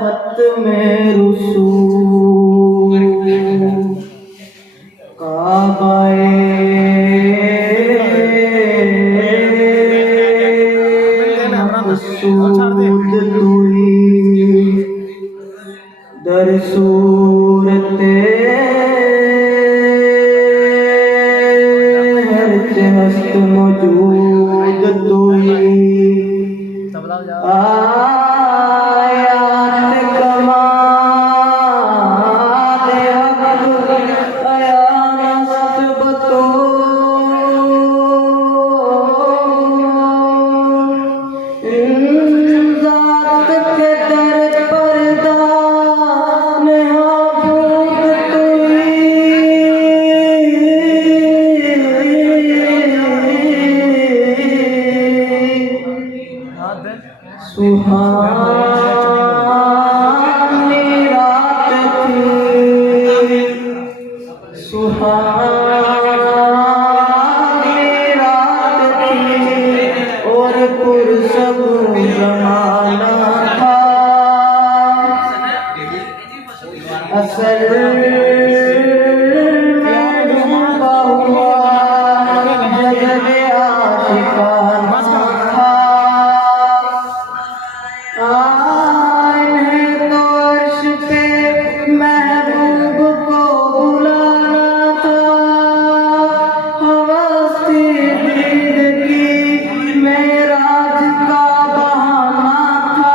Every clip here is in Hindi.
खत्मे रसूल काबाए मकसूद तुई दर सूरते हर हस्त मौजूद तुई आयात कमाल हक अयानत बतो जात के दर पर्दा नेहाबूद सुहानी रात थी सुहानी रात थी और पुरसब जमाना था असल में डूबा हुआ जज़्बे आशिकाना था आए तो अर्श पे महबूब को बुलाना था हवस थी दीद की मेराज का बहाना था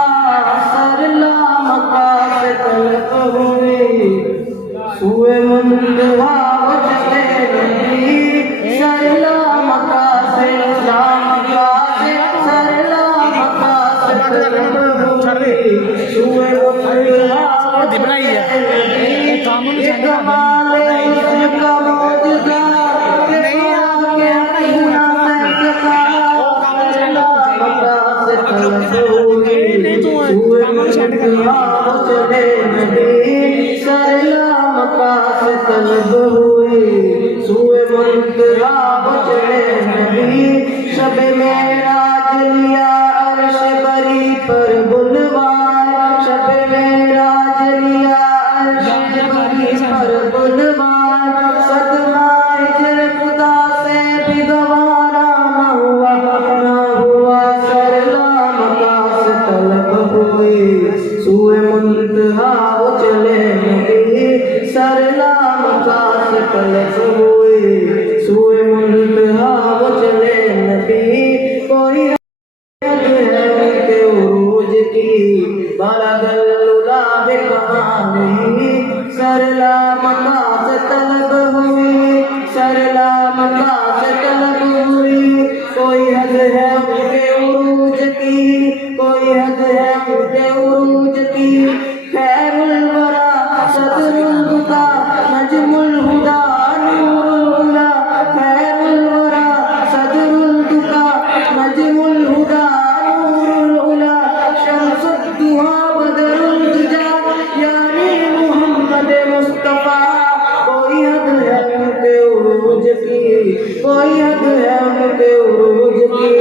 सरला मक्का से तलब हुई सुए मुंतहा चले नबी सरला मक्का से इस्लाम का से सरला मक्का से तलब सुए मुंतहा बनाई है कानून कमाले उसका मौजूदा नहीं आगे ना सकता सरला मक्का से तलब हुई सुए मुंतहा चले नबी सरला मक्का से तलब हुई सुए मुंतहा चले नबी शब मेराज लिया अर्श बरी पर बुलवाए शब मेराज लिया अर्श बरी पर बुलवाए सदमाए जिर खुदा से भी गवारा न हुआ सरला मक्का से तलब हुई सुए मुंतहा चले नबी सरला मक्का से तलब हुई सुए मुंतहा चले नबी कोई हद है उनके उरूज की बलगल्लुला बिकमालिही सरला मक्का से तलब हुई सरला मक्का से तलब हुई कोई हद है उनके उरूज की कोई हद है उनके उरूज की खैरुल वरा सदरुल हुदा नजमुल हुदा नूरुल हुदा खैरुल वरा सदरुल हुदा नजमुल हुदा नूरुल हुदा शम्सुद दुहा बदरुल दुजा यानी मोहम्मद मुस्तफा कोई हद है उनके उरूज की कोई हद है उनके उरूज की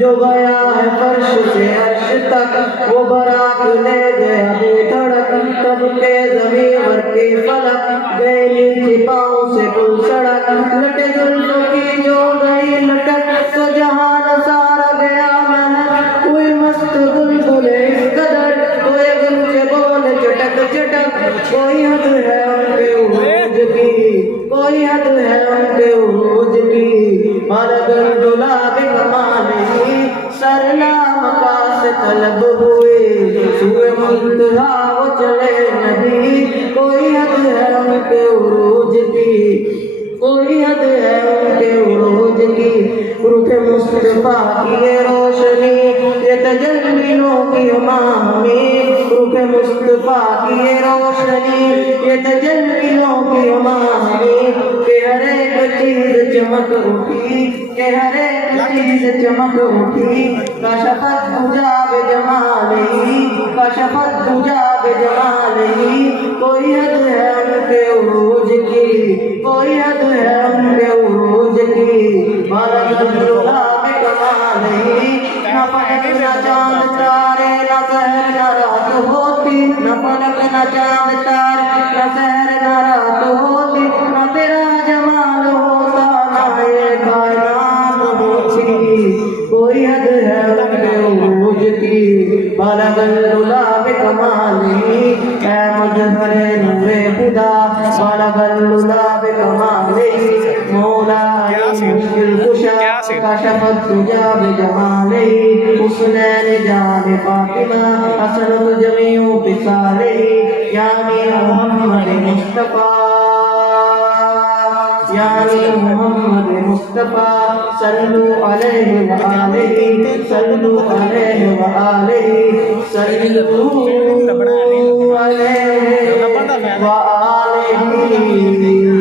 जो गया है फर्श से अर्श तक वो बरात ले गया बेधड़क तब के ज़मीन भर के फलक गए नीचे पाँव से कुल सड़क लटे जुल्फों की जो गई लटक तो जहान सारा गया महक कोई मस्त बुलबुले इस कदर कोई गुंजे बोले चटक चटक कोई हद है उनके उरूज की कोई हद है उनके उरूज की मरगंडुला बिकमालिही सरला मक्का से तलब हुई सुए मुंतहा चले नबी कोई हद है उनके उरूज की कोई हद है उनके उरूज की रूह मुस्तफा की ये रोशनी ये तजल्लियों की हमामी रूह मुस्तफा की ये रोशनी ये तजल्लियों की हमामी के हर एक चीज चमक उठी के हर एक चीज चमक उठी कशफत दुजा बेजमालिही कशफत दुजा बेजमालिही कोई हद है उनके उरूज की कोई हद है उनके उरूज की मरगंडुला बिकमालिही न न चांद तारे न शहर न रात होती न फलक न चांद तारे न शहर न रात होती न तेरा जमाल होता न ये कायनात होती कोई हद है उनके उरूज की बलगल गुलाब कमाली ऐ मुजहरे नूरे खुदा बलगल गुलाब कमाली मौला मुश्किल कुशा कशफत तुजा बिजमाली हुस्नैन जान फातिमा हसनत जमीउ बिसाली यानी मोहम्मद मुस्तफा यानी मोहम्मद मुस्तफा सल्लु अलैहि व आलिहि सल्लु अलैहि व आलिहि सल्लु अलैहि व आलिहि